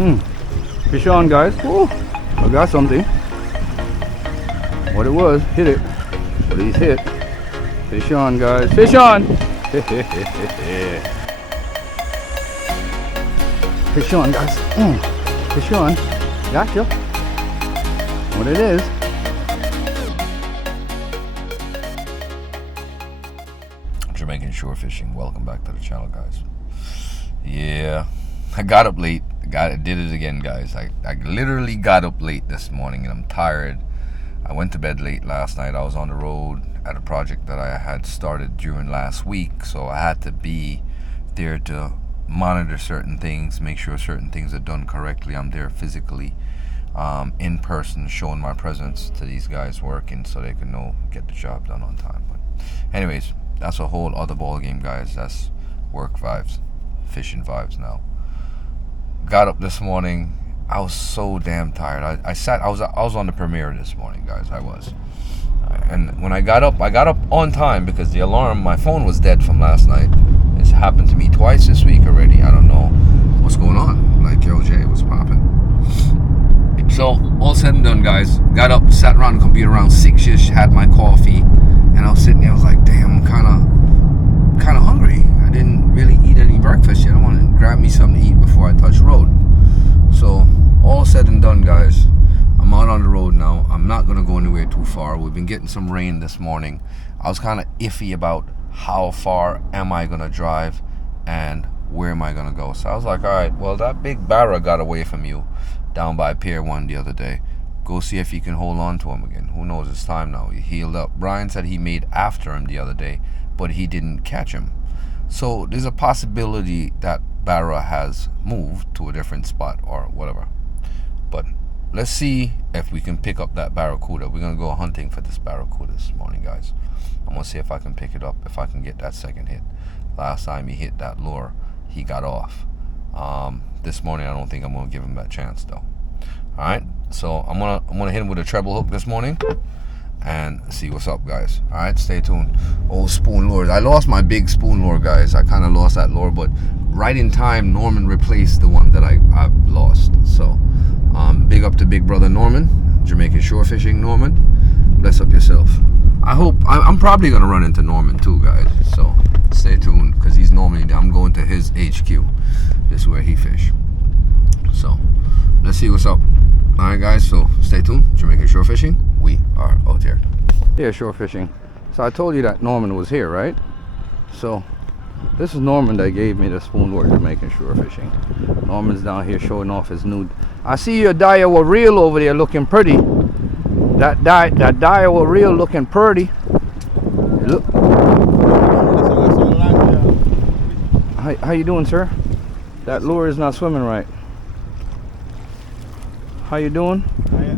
Fish on, guys. Ooh, I got something. What it was, hit it. At least hit. Fish on, guys. Fish on. Fish on, guys. Fish on. Gotcha. What it is. Jamaican shore fishing. Welcome back to the channel, guys. Yeah, I got up late. Did it again, guys. I literally got up late this morning and I'm tired. I went to bed late last night. I was on the road at a project that I had started during last week, so I had to be there to monitor certain things, make sure certain things are done correctly. I'm there physically, in person, showing my presence to these guys working so they can get the job done on time. But anyways, that's a whole other ball game, guys. That's work vibes, fishing vibes now. Got up this morning. I was so damn tired. I was on the premiere this morning, guys. I was. And when I got up on time because the alarm, my phone was dead from last night. It's happened to me twice this week already. I don't know what's going on. Like, yo, Jay, what's popping? So, all said and done, guys. Got up, sat around the computer around 6-ish, had my coffee, and I was sitting there. I was like, damn, I'm kind of hungry. I didn't really eat any breakfast yet. I wanted to grab me something to eat before I touch road. So, all said and done, guys. I'm out on the road now. I'm not going to go anywhere too far. We've been getting some rain this morning. I was kind of iffy about how far am I going to drive and where am I going to go. So I was like, all right, well, that big barra got away from you down by Pier 1 the other day. Go see if you can hold on to him again. Who knows, it's time now. He healed up. Brian said he made after him the other day, but he didn't catch him. So there's a possibility that barra has moved to a different spot or whatever. But let's see if we can pick up that barracuda. We're going to go hunting for this barracuda this morning, guys. I'm going to see if I can pick it up, if I can get that second hit. Last time he hit that lure, he got off. This morning, I don't think I'm going to give him that chance, though. All right, so I'm gonna hit him with a treble hook this morning and see what's up, guys. All right, stay tuned. Old spoon lures. I lost my big spoon lure, guys. I kind of lost that lure, but right in time, Norman replaced the one that I've lost. So, big up to big brother Norman, Jamaican shore fishing Norman. Bless up yourself. I'm probably gonna run into Norman too, guys. So stay tuned, because he's normally, I'm going to his HQ. This is where he fish. So let's see what's up. All right, guys, so stay tuned. Jamaican shore fishing, we are out here. Yeah, shore fishing. So I told you that Norman was here, right? So this is Norman that gave me the spoon lure Jamaican shore fishing. Norman's down here showing off his nude. I see your Daiwa reel over there looking pretty. That Daiwa reel looking pretty. Look. How you doing, sir? That lure is not swimming right. How you doing?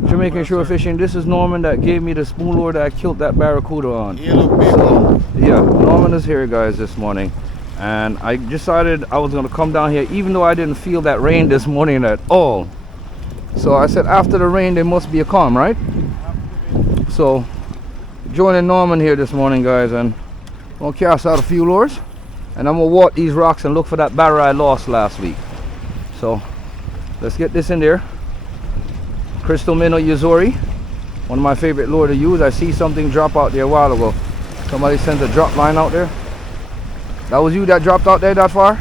Jamaican shore fishing. This is Norman that gave me the spoon lure that I killed that barracuda on. So, yeah, Norman is here, guys, this morning. And I decided I was going to come down here even though I didn't feel that rain this morning at all. So I said after the rain there must be a calm, right? So joining Norman here this morning, guys, and I'm going to cast out a few lures. And I'm going to walk these rocks and look for that barra I lost last week. So let's get this in there. Crystal Minnow Yazori, one of my favorite lure to use. I see something drop out there a while ago. Somebody sent a drop line out there. That was you that dropped out there that far?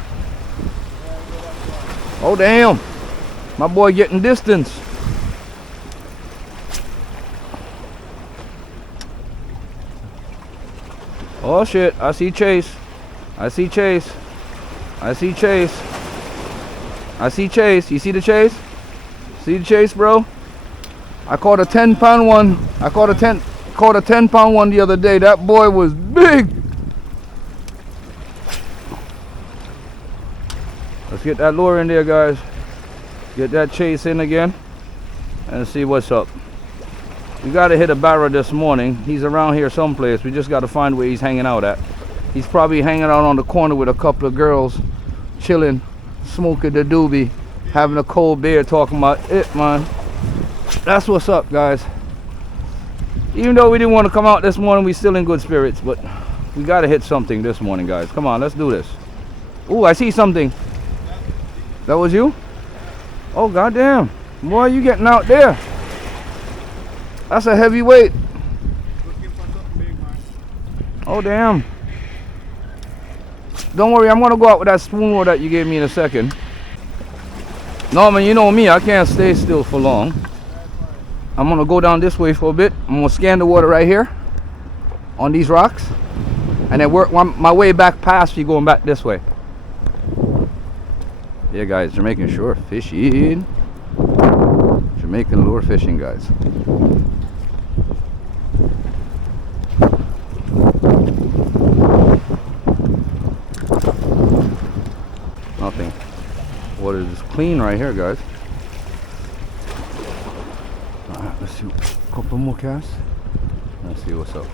Oh damn, my boy getting distance. Oh shit, I see Chase. I see Chase. I see Chase. I see Chase. You see the chase? See the chase, bro? I caught a 10-pound one. I caught a 10-pound one the other day. That boy was big. Let's get that lure in there, guys. Get that chase in again and see what's up. We gotta hit a barra this morning. He's around here someplace. We just gotta find where he's hanging out at. He's probably hanging out on the corner with a couple of girls, chilling, smoking the doobie, having a cold beer, talking about it, man. That's what's up, guys. Even though we didn't want to come out this morning, we still in good spirits, but we gotta hit something this morning, guys. Come on, let's do this. Ooh, I see something. That was you? Oh goddamn! Boy, you getting out there? That's a heavy weight. Oh damn! Don't worry, I'm gonna go out with that spoon lure that you gave me in a second. No man, you know me, I can't stay still for long. I'm gonna go down this way for a bit. I'm gonna scan the water right here on these rocks, and then work my way back past you going back this way. Yeah guys, Jamaican shore fishing. Jamaican lure fishing, guys. Nothing. Water is clean right here, guys. Alright, let's see. A couple more casts. Let's see what's up.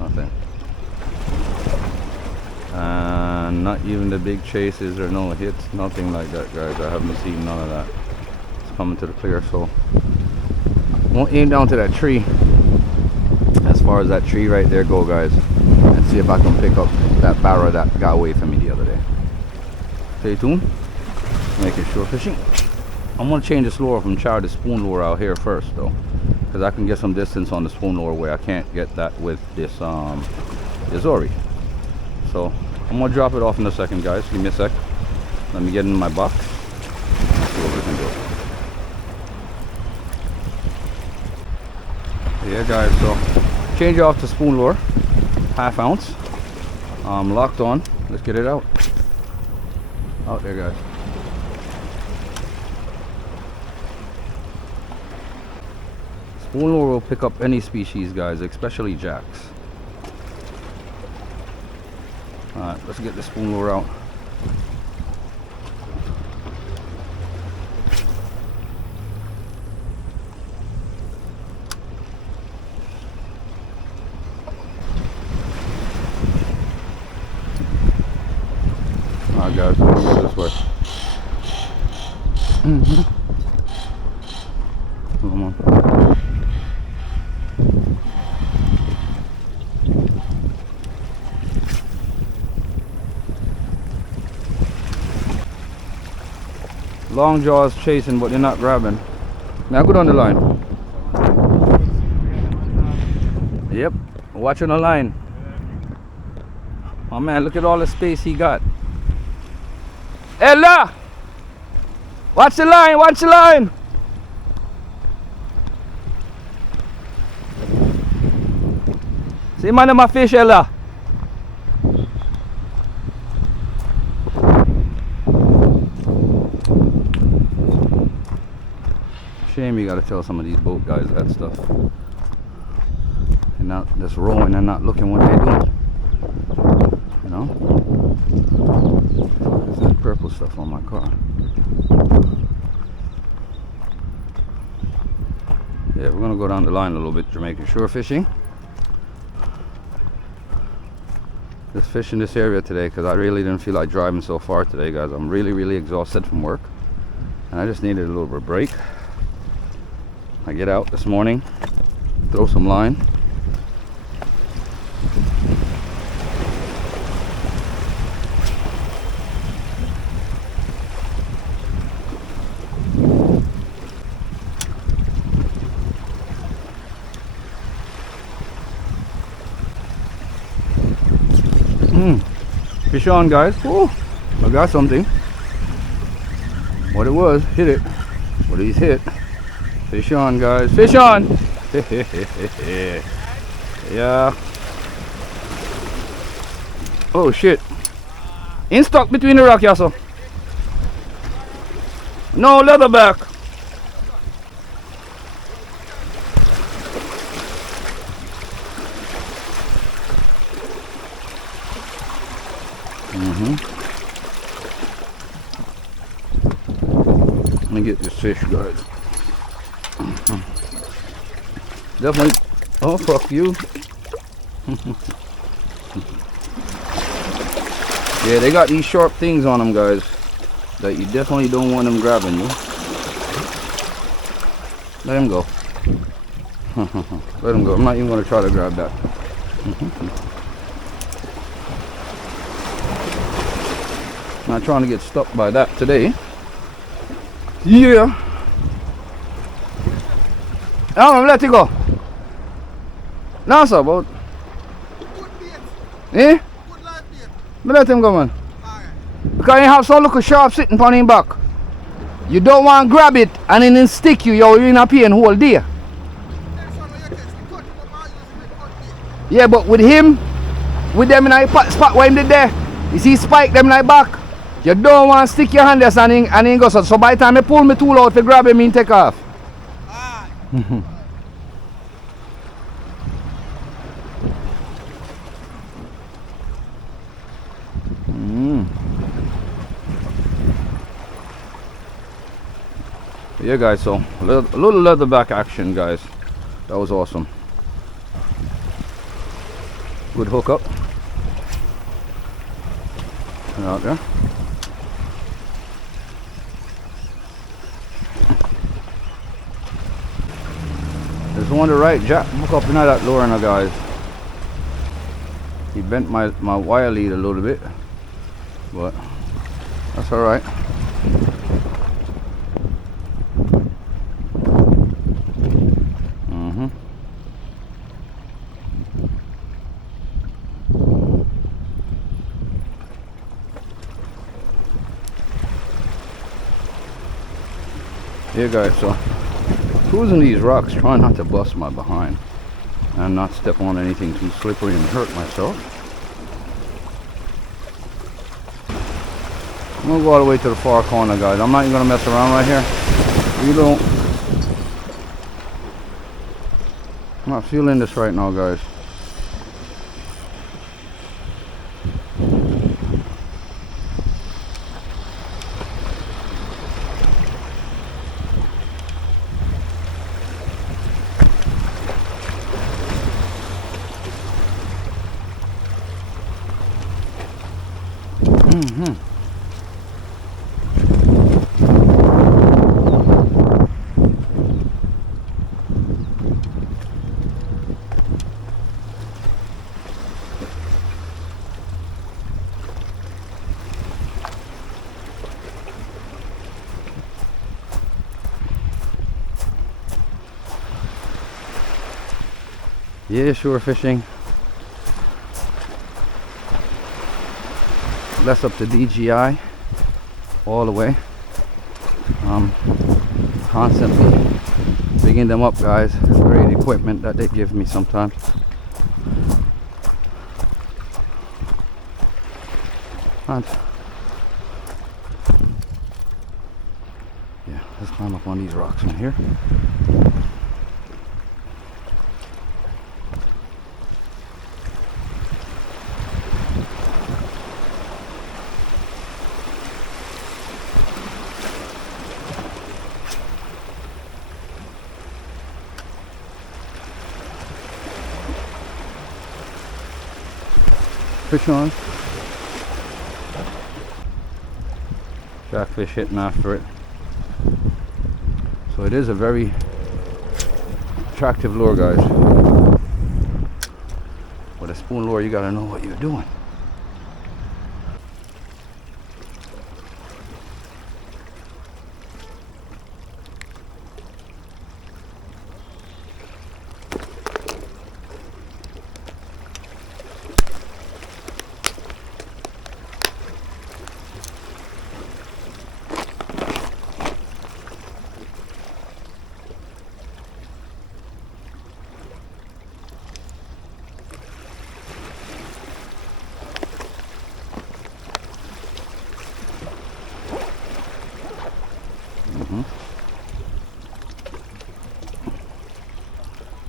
Nothing. And not even the big chases or no hits, nothing like that, guys. I haven't seen none of that. It's coming to the clear, so won't aim down to that tree. As far as that tree right there go, guys, and see if I can pick up that barra that got away from me the other day. Stay tuned. Making shore fishing. I'm gonna change this lure from char to spoon lure out here first though, because I can get some distance on the spoon lure where I can't get that with this Izori. So I'm gonna drop it off in a second, guys. Give me a sec. Let me get in my box. Let's see what we can do. Yeah guys, so change it off to spoon lure, 1/2 ounce. Locked on. Let's get it out. Out there, guys. Spoon lure will pick up any species, guys, especially jacks. Alright, let's get the spoon lure out. Alright guys, we'll go this way. Come on. Long jaws chasing, but they're not grabbing. Now go down the line. Yep, watching the line. Oh man, look at all the space he got. Ella! Watch the line, watch the line! See man, my fish, Ella. Shame you gotta tell some of these boat guys that stuff. And not just rowing and not looking what they're doing. You know? There's that purple stuff on my car. Yeah, we're gonna go down the line a little bit, Jamaican shore fishing. Just fishing this area today because I really didn't feel like driving so far today, guys. I'm really exhausted from work. And I just needed a little bit of break. I get out this morning, throw some line. Fish on, guys. Ooh, I got something. What it was, hit it. What he's hit. Fish on, guys. Fish on. Yeah. Oh shit. In stuck between the rock, Yasso. No, leatherback. Let me get this fish, guys. Definitely. Oh, fuck you. Yeah, they got these sharp things on them, guys, that you definitely don't want them grabbing you. Let him go. Let him go. I'm not even going to try to grab that. Not trying to get stuck by that today. Yeah. Oh, let it go. Now, sir, about. Eh? But let him go, man. Because you have some little sharp sitting on him back. You don't want to grab it and then it stick you. You're in a pain whole day. Yeah, but with him, with them in a spot where him did there, you see spike them in the back. You don't want to stick your hand there and he goes. So by the time I pull my tool out to grab him, he take off. Yeah, guys, so a little leatherback action, guys. That was awesome. Good hookup. Out there. There's one to the right, Jack. Hook up in that lure now, guys. He bent my wire lead a little bit, but that's all right. Yeah, guys, so cruising these rocks, trying not to bust my behind and not step on anything too slippery and hurt myself. I'm gonna go all the way to the far corner, guys. I'm not even gonna mess around right here. I'm not feeling this right now, guys. Yeah, shore fishing. That's up to DGI all the way. Constantly bigging them up, guys. Great equipment that they give me sometimes. And yeah, let's climb up on these rocks from here. Fish on. Jackfish hitting after it. So it is a very attractive lure, guys. With a spoon lure, you gotta know what you're doing.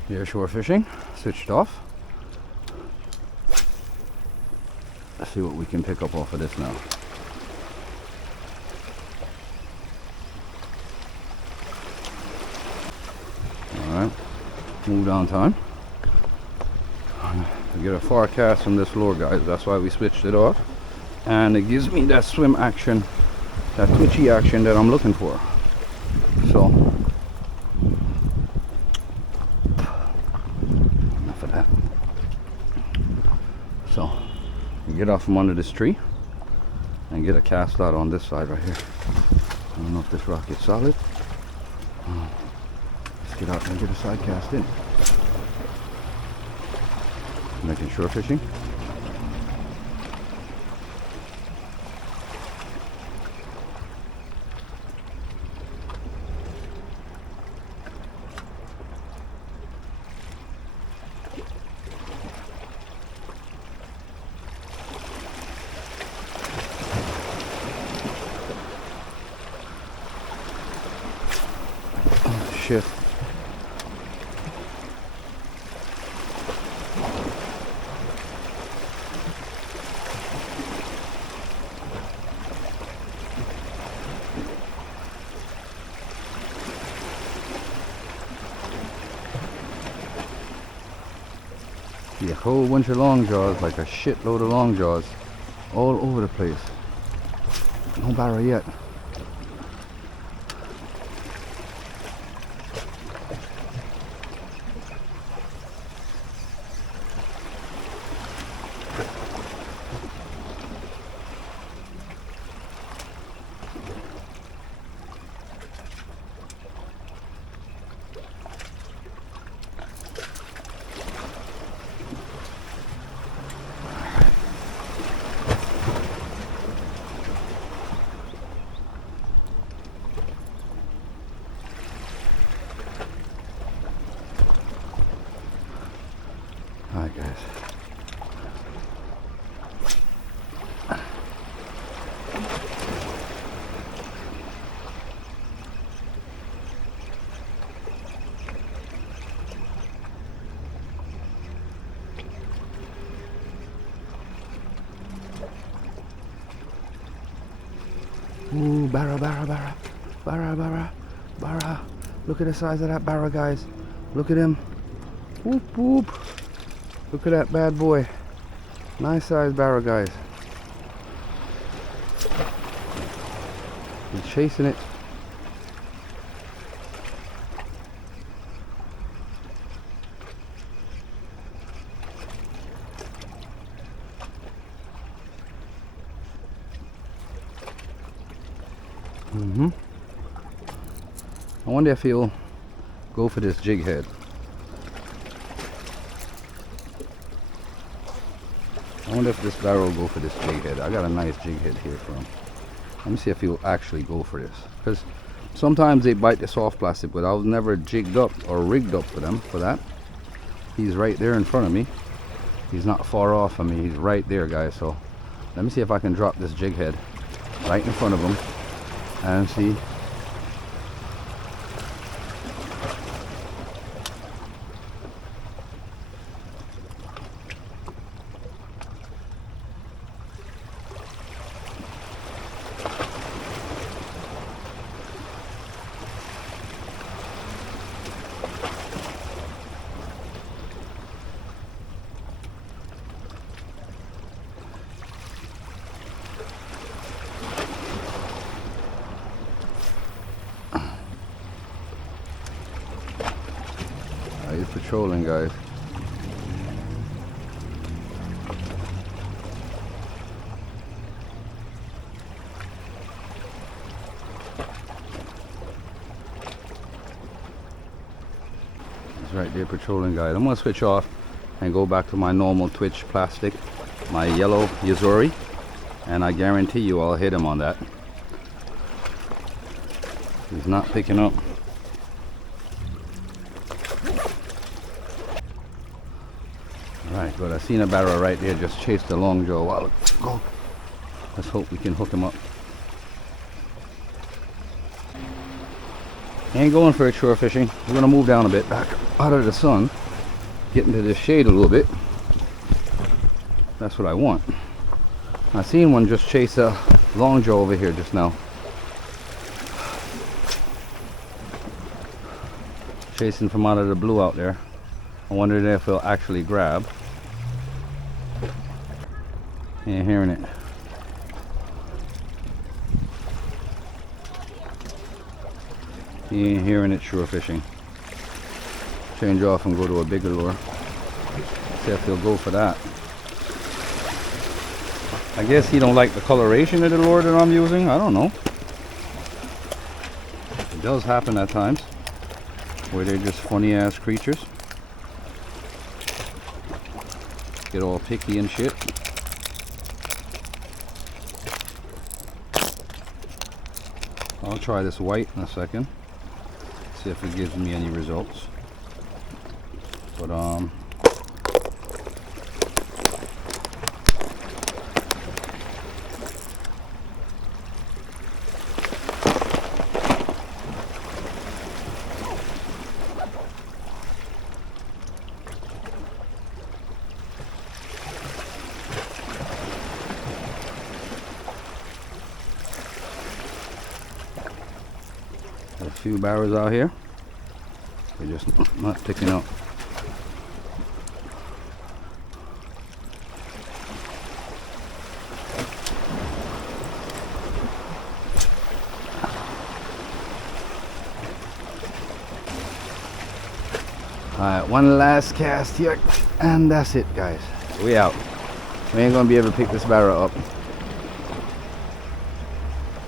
Here, shore fishing, switched off. Let's see what we can pick up off of this now. Alright, move down time. We get a far cast from this lure, guys. That's why we switched it off. And it gives me that swim action, that twitchy action that I'm looking for. So, enough of that. So, we get off from under this tree. and get a cast out on this side right here. I don't know if this rock is solid. Let's get out and get a side cast in. Making shore fishing. Oh shit. See a whole bunch of long jaws, like a shitload of long jaws, all over the place. No barra yet. Alright guys. Ooh, barra, barra, barra, barra, barra, barra. Look at the size of that barra, guys. Look at him. Whoop, whoop. Look at that bad boy. Nice size barra, guys. He's chasing it. I wonder if he'll go for this jig head. I wonder if this barrel will go for this jig head. I got a nice jig head here for him. Let me see if he'll actually go for this. Because sometimes they bite the soft plastic, but I was never jigged up or rigged up for them for that. He's right there in front of me. He's not far off of me. He's right there, guys. So let me see if I can drop this jig head right in front of him and see. He's patrolling, guys. He's right there patrolling, guys. I'm gonna switch off and go back to my normal Twitch plastic, my yellow Yazori, and I guarantee you I'll hit him on that. He's not picking up. Alright, but I seen a barra right there, just chased the long jaw a while ago. Let's hope we can hook him up. He ain't going for it shore fishing. We're gonna move down a bit, back out of the sun, get into the shade a little bit. That's what I want. I seen one just chase a long jaw over here just now. Chasing from out of the blue out there. I wondered if he'll actually grab. He ain't hearing it. He ain't hearing it shore fishing. Change off and go to a bigger lure. See if he'll go for that. I guess he don't like the coloration of the lure that I'm using. I don't know. It does happen at times where they're just funny ass creatures. Get all picky and shit. I'll try this white in a second. See if it gives me any results. But a few barrows out here. They're just not picking up. Alright, one last cast here, and that's it, guys. We out. We ain't gonna be able to pick this barrow up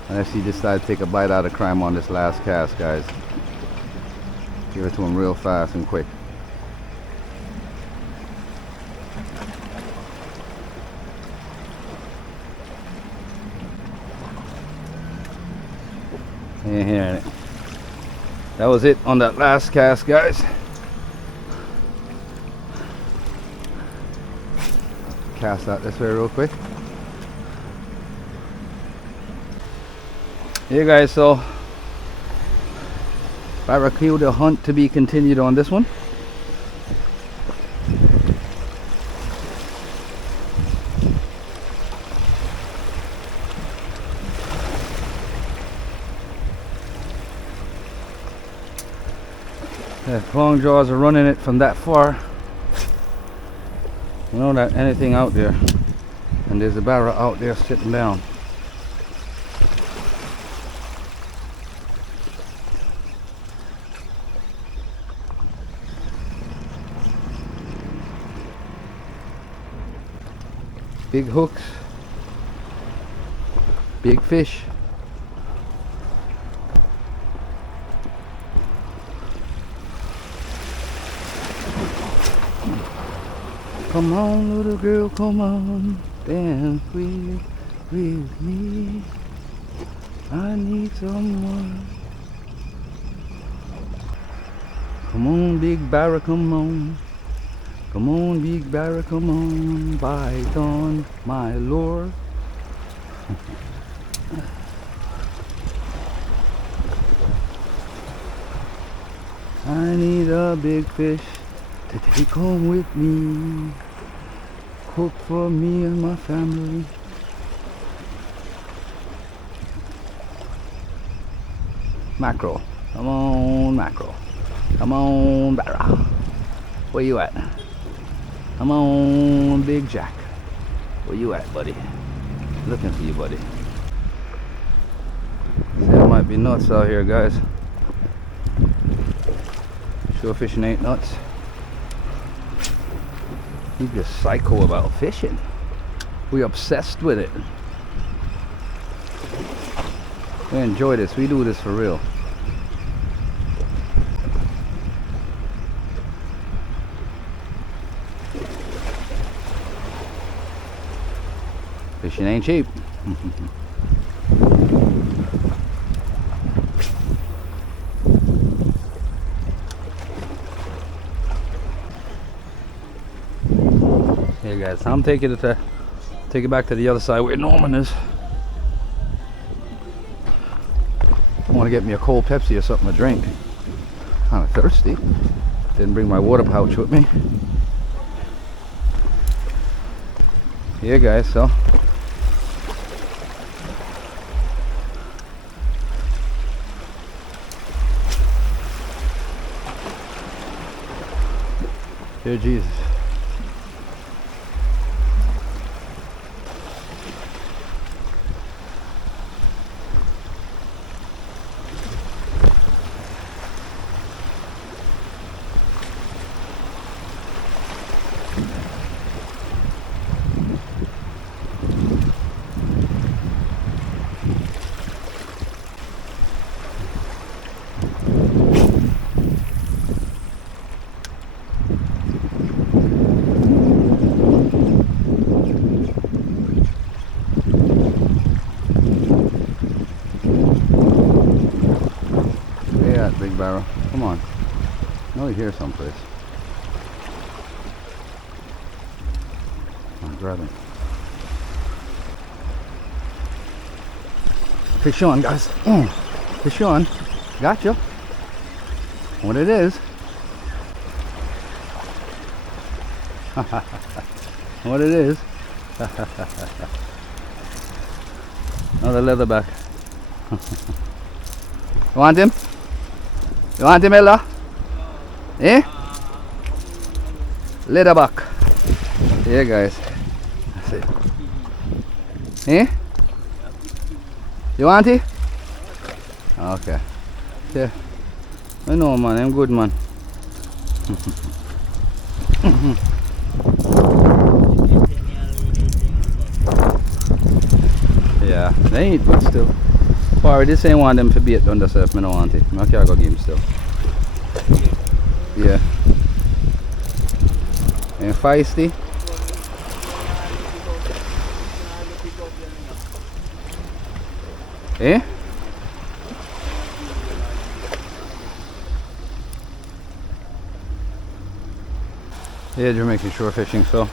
unless he decides to take a bite out of crime on this last cast, guys. Give it to him real fast and quick. Ain't hearing it. That was it on that last cast, guys. Cast out this way real quick. Yeah, guys, so Barracuda hunt to be continued on this one. If long jaws are running it from that far, you know that anything out there, and there's a barra out there sitting down. Big hooks, big fish. Come on, little girl, come on, dance with me. I need someone. Come on, big barra, come on. Come on, big barra, come on, bite on my lure. I need a big fish to take home with me. Cook for me and my family. Mackerel. Come on, mackerel. Come on, barra. Where you at? Come on, Big Jack. Where you at, buddy? Looking for you, buddy. There might be nuts out here, guys. Sure fishing ain't nuts. He's just psycho about fishing. We obsessed with it. We enjoy this. We do this for real. Fishing ain't cheap. Here, guys, I'm taking it back to the other side where Norman is. I want to get me a cold Pepsi or something to drink. Kind of thirsty. Didn't bring my water pouch with me. Yeah, guys, so dear Jesus. big barrel. Come on. No, you're here someplace. I'm grabbing. Fish on, guys. Fish on. Gotcha. What it is. What it is. Another leatherback. You want him? You want him, Ella? Eh? Leatherback. Yeah, guys. That's it. Eh? You want it? Okay. Yeah. I know, man. I'm good, man. Yeah, they ain't good still. Sorry, this ain't one of them to bait under self. I don't want it. I can't go give him still. Yeah. And feisty. Eh? Yeah, Jamaican shore fishing. So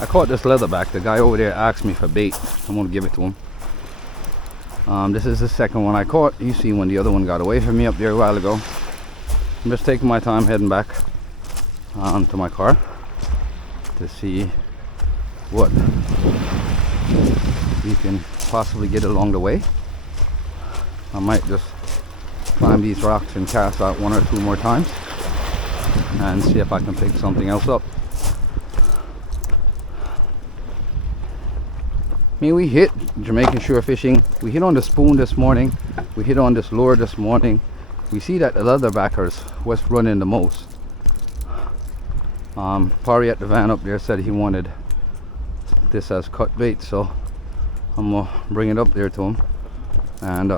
I caught this leatherback. The guy over there asked me for bait. I'm gonna give it to him. This is the second one I caught. You see when the other one got away from me up there a while ago. I'm just taking my time heading back to my car to see what we can possibly get along the way. I might just climb these rocks and cast out one or two more times and see if I can pick something else up. I mean, we hit Jamaican shore fishing. We hit on the spoon this morning. We hit on this lure this morning. We see that the leatherbackers was running the most. Pari at the van up there said he wanted this as cut bait, so I'm gonna bring it up there to him and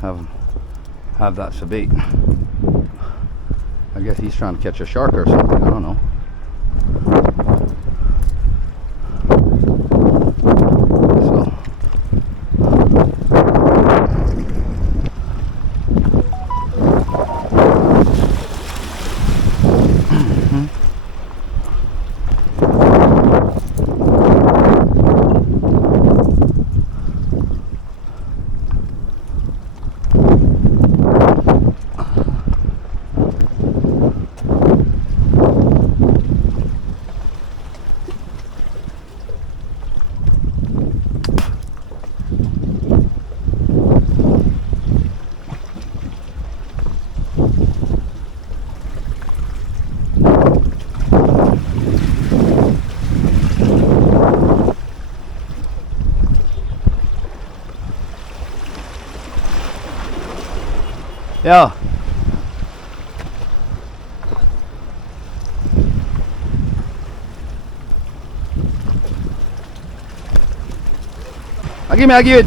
have that as a bait. I guess he's trying to catch a shark or something. I don't know. Yeah. I give it.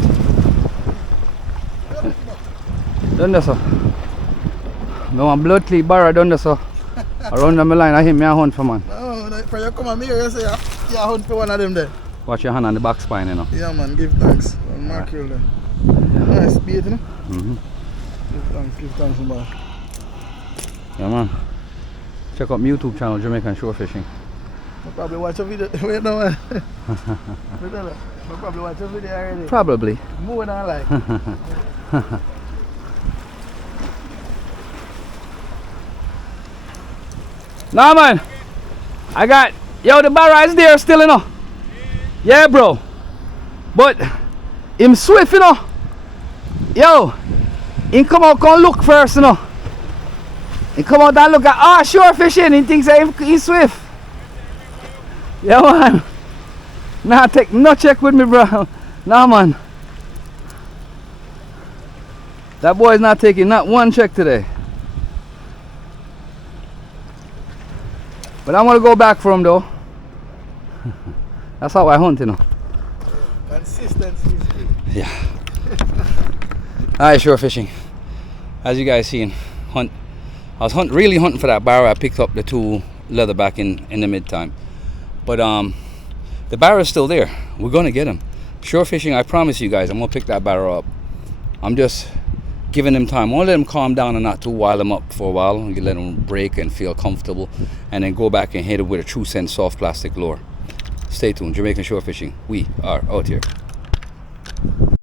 Done there, sir. I want blood clean barra done there, sir. Around the line, I hit me a hunt for man. No, for you come here, you say you hunt for one of them there. Watch your hand on the back spine, you know. Yeah, man, give thanks. Mackerel there. Nice bait, you know. Give thanks, man. Yeah, man. Check out my YouTube channel, Jamaican Shore Fishing. I probably watch a video. Wait, no, man. I probably watch a video already. Probably. More than I like. Nah, man. I got. Yo, the barra is there still, you know. Yeah, bro. But him swift, you know. Yo, he come out, come look first, you know. He come out and look at shore fishing. He thinks that he's swift. Yeah, man. Nah, take no check with me, bro. Nah, man. That boy's not taking not one check today. But I'm gonna go back for him though. That's how I hunt, you know. Consistency is key. Yeah. Alright, shore fishing. As you guys seen, I was really hunting for that barra. I picked up the two leatherback in the mid time. But the barra's still there. We're gonna get him. Shore fishing, I promise you guys, I'm gonna pick that barra up. I'm just giving them time. I want to let them calm down and not to wild them up for a while, and let them break and feel comfortable, and then go back and hit it with a true sense soft plastic lure. Stay tuned. Jamaican shore fishing. We are out here.